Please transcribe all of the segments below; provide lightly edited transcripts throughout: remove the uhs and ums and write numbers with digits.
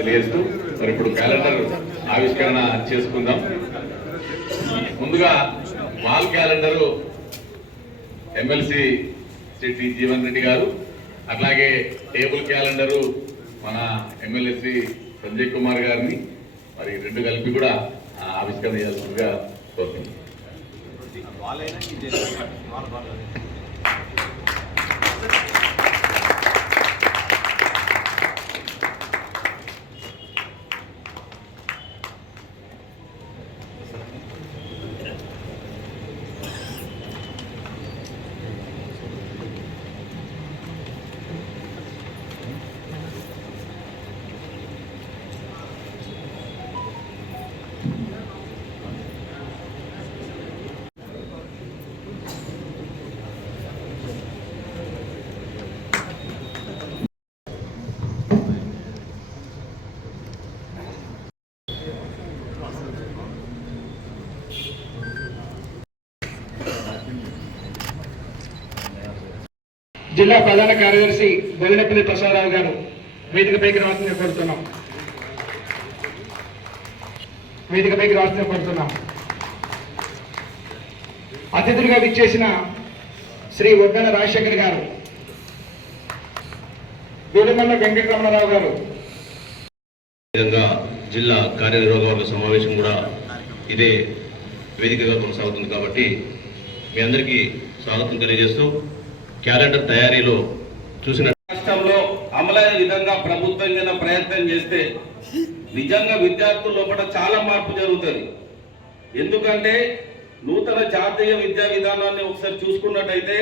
తెలియజేస్తూ మరి ఇప్పుడు క్యాలెండర్ ఆవిష్కరణ చేసుకుందాం. ముందుగా wall calendar MLC Shri T Jeevan Reddy గారు, అట్లాగే టేబుల్ క్యాలెండరు మన ఎమ్మెల్సీ సంజయ్ కుమార్ గారిని మరి రెండు కలిపి కూడా ఆవిష్కరణ చేయాల్సిందిగా కోరుతున్నాం. జిల్లా ప్రధాన కార్యదర్శి బోయినపల్లి ప్రసాదరావు గారు వేదికపైకి రావాల్సిందిగా కోరుతున్నాం. అతిథులుగా విచ్చేసిన శ్రీ వడ్డన రాజశేఖర్ గారు, వేలుమల్ల వెంకటరమణరావు గారు. జిల్లా కార్యనిర్వాహక సమావేశం కూడా ఇదే వేదికగా కొనసాగుతుంది కాబట్టి మీ అందరికీ స్వాగతం తెలియజేస్తూ, క్యాలెండర్ తయారీలో చూసిన రాష్ట్రంలో అమలైన విధంగా ప్రభుత్వం కింద ప్రయత్నం చేస్తే నిజంగా విద్యార్థుల లోపల చాలా మార్పు జరుగుతుంది. ఎందుకంటే నూతన జాతీయ విద్యా విధానాన్ని ఒకసారి చూసుకున్నట్టయితే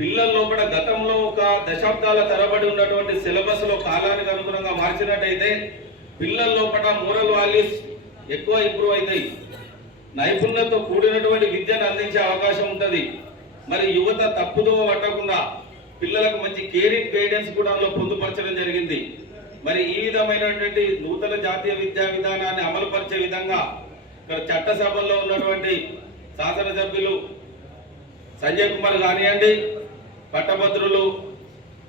పిల్లల లోపల గతంలో ఒక దశాబ్దాల తరబడి ఉన్నటువంటి సిలబస్ లో కాలానికి అనుగుణంగా మార్చినట్టయితే పిల్లల లోపల మోరల్ వాల్యూస్ ఎక్కువ ఇంప్రూవ్ అవుతాయి. నైపుణ్యంతో కూడినటువంటి విద్యను అందించే అవకాశం ఉంటుంది. మరి యువత తప్పుదో పట్టకుండా పిల్లలకు మంచి కేరింగ్ గైడెన్స్ కూడా పొందుపరచడం జరిగింది. మరి ఈ విధమైనటువంటి నూతన జాతీయ విద్యా విధానాన్ని అమలుపరిచే విధంగా ఇక్కడ చట్టసభల్లో ఉన్నటువంటి శాసనసభ్యులు సంజయ్ కుమార్ కానివ్వండి, పట్టభద్రులు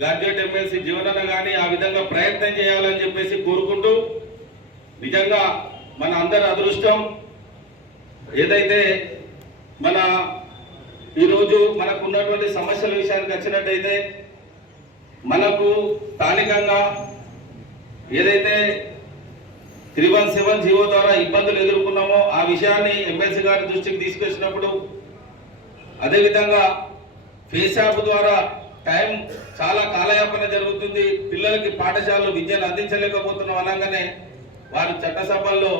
గ్రాడ్యుయేట్ ఎమ్మెల్సీ జీవనన్న కానీ ఆ విధంగా ప్రయత్నం చేయాలని చెప్పేసి కోరుకుంటూ, నిజంగా మన అందరి అదృష్టం ఏదైతే మన ఈరోజు మనకు ఉన్నటువంటి సమస్యల విషయానికి వచ్చినట్టయితే మనకు స్థానికంగా ఏదైతే 317 జీవో ద్వారా ఇబ్బందులు ఎదుర్కొన్నామో ఆ విషయాన్ని ఎమ్మెల్సీ గారి దృష్టికి తీసుకొచ్చినప్పుడు, అదేవిధంగా ఫేస్ యాప్ ద్వారా టైం చాలా కాలయాపన జరుగుతుంది, పిల్లలకి పాఠశాలలో విద్యను అందించలేకపోతున్నాం అనగానే వారు చట్టసభల్లో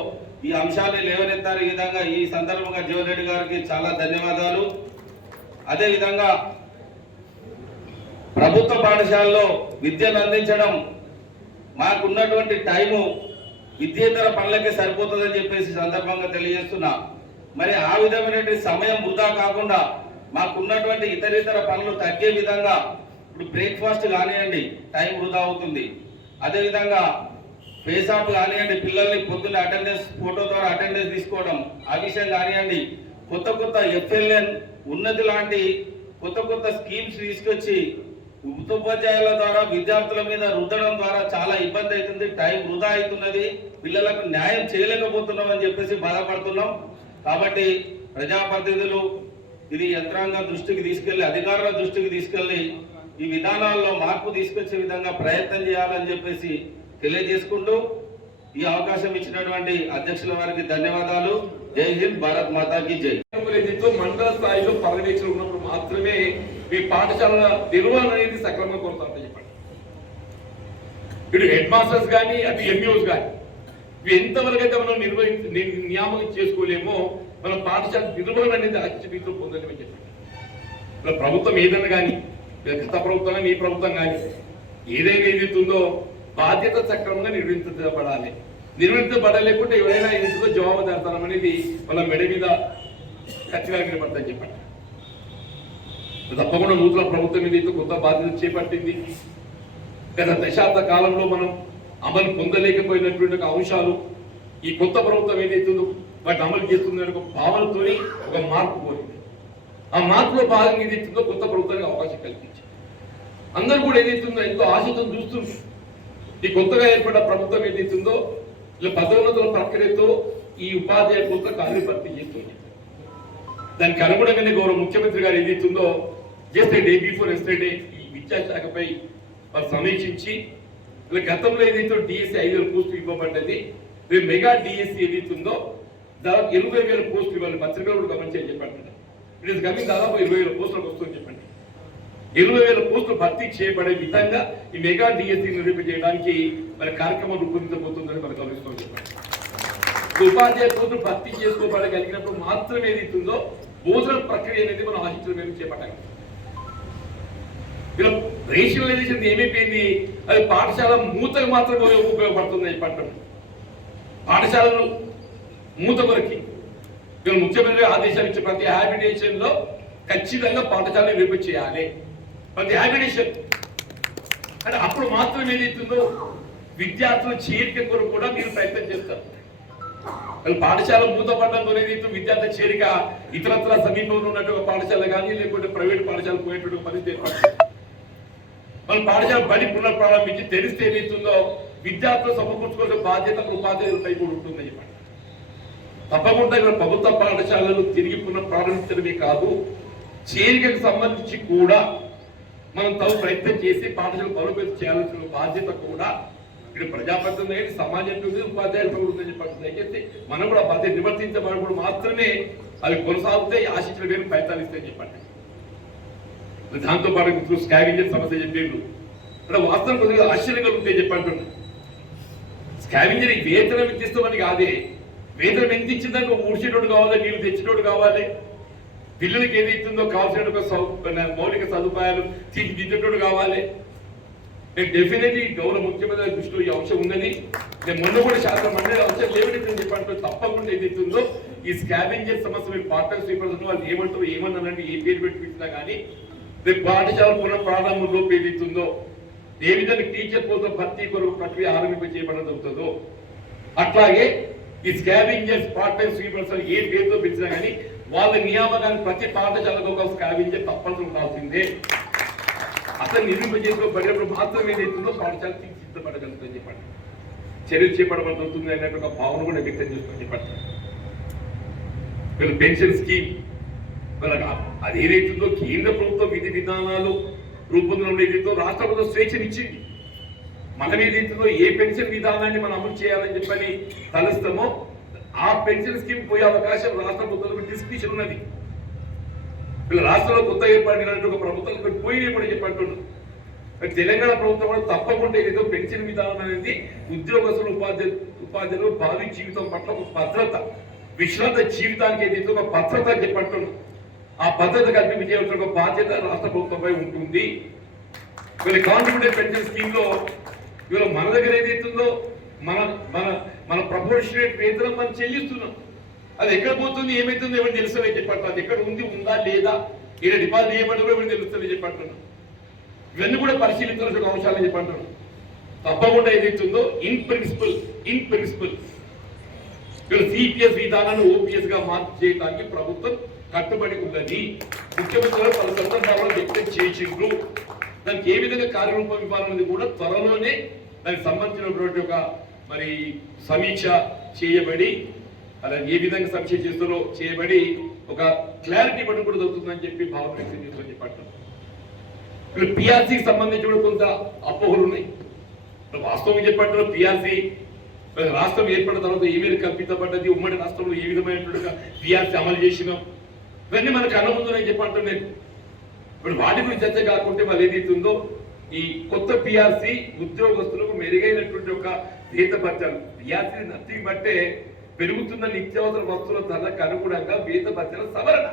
ఈ అంశాన్ని లేవనెత్తారు. ఈ విధంగా ఈ సందర్భంగా జీవన్ రెడ్డి గారికి చాలా ధన్యవాదాలు. అదేవిధంగా ప్రభుత్వ పాఠశాలలో విద్యను అందించడం మాకున్నటువంటి టైము విద్యేతర పనులకే సరిపోతుందని చెప్పేసి సందర్భంగా తెలియజేస్తున్నా. మరి ఆ విధమైనటువంటి సమయం వృధా కాకుండా మాకున్నటువంటి ఇతర పనులు తగ్గే విధంగా ఇప్పుడు బ్రేక్ఫాస్ట్ కానివ్వండి టైం వృధా అవుతుంది. అదేవిధంగా ఫేస్ ఆఫ్ కానివ్వండి, పిల్లల్ని పొద్దున్న అటెండెన్స్ ఫోటో ద్వారా అటెండెన్స్ తీసుకోవడం ఆ విషయం కానివ్వండి, కొత్త ఎఫ్ఎల్ఎన్ ఉన్నతి లాంటి కొత్త స్కీమ్స్ తీసుకొచ్చి ఉపాధ్యాయుల ద్వారా విద్యార్థుల మీద రుద్దడం ద్వారా చాలా ఇబ్బంది అవుతుంది, టైం వృధా అవుతున్నది, పిల్లలకు న్యాయం చేయలేకపోతున్నాం అని చెప్పేసి బాధపడుతున్నాం. కాబట్టి ప్రజాప్రతినిధులు ఇది యంత్రాంగం దృష్టికి తీసుకెళ్లి, అధికారుల దృష్టికి తీసుకెళ్లి ఈ విధానాల్లో మార్పు తీసుకొచ్చే విధంగా ప్రయత్నం చేయాలని చెప్పేసి తెలియజేసుకుంటూ, ఈ అవకాశం ఇచ్చినటువంటి అధ్యక్షుల వారికి ధన్యవాదాలు. జై హింద్, భారత్ మాతాకి జై. మండల స్థాయిలో పర్యవేక్షణ ఉన్నప్పుడు మాత్రమే మీ పాఠశాల నిర్వహణ అనేది సక్రమంగా కొనసాగుతాయి. చెప్పండి, ఇటు హెడ్ మాస్టర్స్ కానీ అటు ఎంఈఓస్ కానీ ఇవి ఎంతవరకు అయితే మనం నియామకం చేసుకోలేమో మన పాఠశాల నిర్వహణ అనేది అత్యధికంగా పొందని చెప్పండి. ఇలా ప్రభుత్వం ఏదైనా కానీ, గత ప్రభుత్వం కానీ ఈ ప్రభుత్వం కానీ ఏదైనా ఏదైతుందో బాధ్యత సక్రమంగా నిర్వహించబడాలి. నిర్వహించబడలేకుంటే ఎవరైనా ఏదో జవాబుదారితనం అనేది వాళ్ళ మెడ మీద ఖచ్చితంగా నిలబడతాయని చెప్పండి. తప్పకుండా నూతన ప్రభుత్వం ఏదైతే కొత్త బాధ్యత చేపట్టింది, గత దశాబ్ద కాలంలో మనం అమలు పొందలేకపోయినటువంటి అంశాలు ఈ కొత్త ప్రభుత్వం ఏదైతుందో వాటిని అమలు చేస్తుందని ఒక భావనతో ఒక మార్పు కోరింది. ఆ మార్పులో భాగంగా ఏదైతుందో కొత్త ప్రభుత్వానికి అవకాశం కల్పించింది. అందరూ కూడా ఏదైతుందో ఎంతో ఆశతో చూస్తున్నారు. ఈ కొత్తగా ఏర్పడిన ప్రభుత్వం ఏదైతుందో ఇలా పదోన్నతుల ప్రక్రియతో ఈ ఉపాధ్యాయ కొత్త ఖాళీ భర్తీ చేస్తుంది. దానికి అనుగుణంగానే గౌరవ ముఖ్యమంత్రి గారు ఏదైతుందో డే బిఫోర్ ఎస్టర్డే ఈ విద్యాశాఖపై వారు సమీక్షించి ఇలా గతంలో ఏదైతే డిఎస్సి 5,000 పోస్టులు ఇవ్వబడ్డది, రేపు మెగా డిఎస్సి ఏదైతుందో దాదాపు 20,000 పోస్టులు ఇవ్వాలి. పత్రికలు కూడా గమనించాలని చెప్పండి. ఇట్ ఇస్ కమింగ్ దాదాపు 20,000 పోస్టులకు వస్తుందని చెప్పండి. 20,000 పోస్టులు భర్తీ చేయబడే విధంగా ఈ మెగా డిఎస్సి నిర్వహింపజేయడానికి మరి కార్యక్రమం రూపొందించబోతుందని మనం గమనిస్తాం చెప్పండి. ఉపాధ్యాయ పోస్టులు భర్తీ చేసుకోబడగలిగినప్పుడు మాత్రమే ఏదైతుందో భోజన ప్రక్రియ అనేది మనం ఆశించిన మేరకు చేపట్టాలి. ఇలా రేషనలైజేషన్ ఏమైపోయింది, అది పాఠశాల మూతకు మాత్రమే ఉపయోగపడుతుంది చెప్పండి. పాఠశాలను మూత కొరకి వీళ్ళు ముఖ్యమంత్రి ఆదేశాలు ఇచ్చే ప్రతి హ్యాబిటేషన్ లో ఖచ్చితంగా పాఠశాలను నిర్వహించి చేయాలి. ప్రతి హ్యాబిటేషన్ అంటే అప్పుడు మాత్రం ఏదైతుందో విద్యార్థుల చేరిక కొరకు కూడా మీరు ప్రయత్నం చేస్తారు. పాఠశాల మూతపడడంతో ఏదైతే విద్యార్థి చేరిక ఇతరత్ర సమీపంలో ఉన్నట్టు పాఠశాల కానీ లేకపోతే ప్రైవేట్ పాఠశాల పోయేటువంటి పరిస్థితి ఏర్పడుతుంది. మన పాఠశాల బడి పునఃప్రారంభించి తెలిస్తే ఏదైతుందో విద్యార్థులు సమకూర్చుకోవాల్సిన బాధ్యత ఉపాధ్యాయులపై కూడా ఉంటుందని చెప్పండి. తప్పకుండా ఇక్కడ ప్రభుత్వ పాఠశాలలు తిరిగి పునఃప్రారంభించడమే కాదు, చేరికకు సంబంధించి కూడా మనం తమ ప్రయత్నం చేసి పాఠశాల బలోపేతం చేయాల్సిన బాధ్యత కూడా ఇక్కడ ప్రజాప్రతినిధులు కానీ సమాజంలో ఉపాధ్యాయులు కూడా ఉందని చెప్పండి. దయచేసి మనం కూడా బాధ్యత నివర్తించబడినప్పుడు మాత్రమే అవి కొనసాగుతాయి, ఆశించిన వేరు ఫలితాలు ఇస్తాయని చెప్పండి. దాంతో పాటు ఇప్పుడు స్కావింజర్ సమస్య చెప్పేళ్ళు ఇక్కడ వాస్తవం కొద్దిగా ఆశ్చర్యంగా ఉంటాయి చెప్పంటున్నా. స్కావింజర్ వేతనం ఇస్తామని కాదే, వేతనం ఎంత ఇచ్చిందాక ఊడ్చేటోడు కావాలి, నీళ్ళు తెచ్చేటోడు కావాలి, పిల్లలకి ఏదైతుందో కావాల్సిన మౌలిక సదుపాయాలు తీర్చిదిద్దేటోడు కావాలి. డెఫినెట్లీ గౌరవ ముఖ్యమంత్రి దృష్టిలో ఈ అంశం ఉన్నది. నేను మొన్న కూడా శాతం మండలి అంశం లేవనెత్తుంది చెప్పంటే తప్పకుండా ఏదైతుందో ఈ స్కావింజర్ సమస్య మీరు పార్ట్ టైం స్వీపర్స్ వాళ్ళు ఏమంటారు ఏమన్నారంటే ఏ పేరు పెట్టి పెట్టినా కానీ రేపు పాఠశాల పునఃప్రారంభంలో ఏదైతుందో ఏ విధంగా టీచర్ కోసం భర్తీ కొరకు ప్రక్రియ ఆరంభింపజేయబడడం జరుగుతుందో అట్లాగే ఈ స్కావింజర్స్ పార్ట్ టైం స్వీపర్స్ ఏ పేరుతో పెంచినా కానీ వాళ్ళ నియామకాన్ని ప్రతి పాఠశాలకు ఒక స్కావింజర్ తప్పనిసరి ఉండాల్సిందే. అసలు నిరూపించేసుకోబడినప్పుడు మాత్రం ఏదైతుందో పాఠశాల తీర్చిదిద్దబడగలుగుతుంది చెప్పండి. చర్యలు చేపట్టబడుతుంది అనే ఒక భావన కూడా వ్యక్తం చేసుకొని చెప్పండి. వీళ్ళు పెన్షన్ స్కీమ్ అది ఏదైతుందో కేంద్ర ప్రభుత్వం విధి విధానాలు రూపొందడం ఏదైతే రాష్ట్ర ప్రభుత్వం స్వేచ్ఛనిచ్చింది. మనం ఏదైతుందో ఏ పెన్షన్ విధానాన్ని మనం అమలు చేయాలని చెప్పని తలుస్తామో ఆ పెన్షన్ స్కీమ్ పోయే అవకాశం రాష్ట్ర ప్రభుత్వం డిస్క్రిప్షన్ ఉన్నది. వీళ్ళ రాష్ట్రంలో కొత్త ఏర్పడినట్టు ఒక ప్రభుత్వం పోయి కూడా చెప్పంటున్నారు. తెలంగాణ ప్రభుత్వం కూడా తప్పకుండా ఏదో పెన్షన్ విధానం అనేది ఉద్యోగస్తులు ఉపాధ్యాయులు భావి జీవితం పట్ల ఒక భద్రత, విశ్రాంత జీవితానికి ఏదైతే ఒక భద్రత చెప్పంటున్నారు. ఆ భద్రత కల్పించేటువంటి ఒక బాధ్యత రాష్ట్ర ప్రభుత్వంపై ఉంటుంది. వీళ్ళ కాన్ఫిడెంట్ పెన్షన్ స్కీమ్ లో వీళ్ళు మన దగ్గర ఏదైతుందో మన మన మన ప్రపోర్షనేట్ వేతనం మనం చెల్లిస్తున్నాం. అది ఎక్కడ పోతుంది ఏమైతుందో ఎవరు తెలుస్తుంది చెప్పండి. అది ఎక్కడ ఉంది ఉందా లేదా ఇక్కడ డిపాజిట్ చేయబడి కూడా ఎవరు తెలుస్తుంది చెప్పంటున్నాం. ఇవన్నీ కూడా పరిశీలించాల్సిన అంశాలని చెప్పంటున్నాం. తప్పకుండా ఏదైతుందో ఇన్ ప్రిన్సిపల్ వీళ్ళు సిపిఎస్ విధానాన్ని ఓపీఎస్ గా మార్పు చేయడానికి ప్రభుత్వం కట్టుబడి ఉన్నది. ముఖ్యమంత్రి పలు సందర్భాలను వ్యక్తం చేసిండ్రు. దానికి ఏ విధంగా కార్యరూపం ఇవ్వాలనేది కూడా త్వరలోనే దానికి సంబంధించినటువంటి ఒక మరి సమీక్ష చేయబడి అలా ఏ విధంగా సమీక్ష చేస్తారో చేయబడి ఒక క్లారిటీ ఇవ్వడం కూడా జరుగుతుందని చెప్పి భావన వ్యక్తం చేస్తామని చెప్పండి. ఇప్పుడు పిఆర్సీకి సంబంధించి కూడా కొంత అపోహలు ఉన్నాయి. వాస్తవం చెప్పంటారు పిఆర్సీ రాష్ట్రం ఏర్పడిన తర్వాత ఏ మీద కల్పించబడ్డది, ఉమ్మడి రాష్ట్రంలో ఏ విధమైనటువంటి పిఆర్సీ అమలు చేసినాం, ఇవన్నీ మనకు అన్నముందని చెప్పంటున్నాను. ఇప్పుడు వాటి గురించి చర్చ కాకుంటే వాళ్ళు ఏదైతుందో ఈ కొత్త పిఆర్సీ ఉద్యోగస్తులకు మెరుగైనటువంటి ఒక వేత భత్యాలు పిఆర్సీ నథింగ్ బట్టే పెరుగుతున్న నిత్యావసర వస్తువుల ధరలకు అనుగుణంగా వేత భత్యాల సవరణ.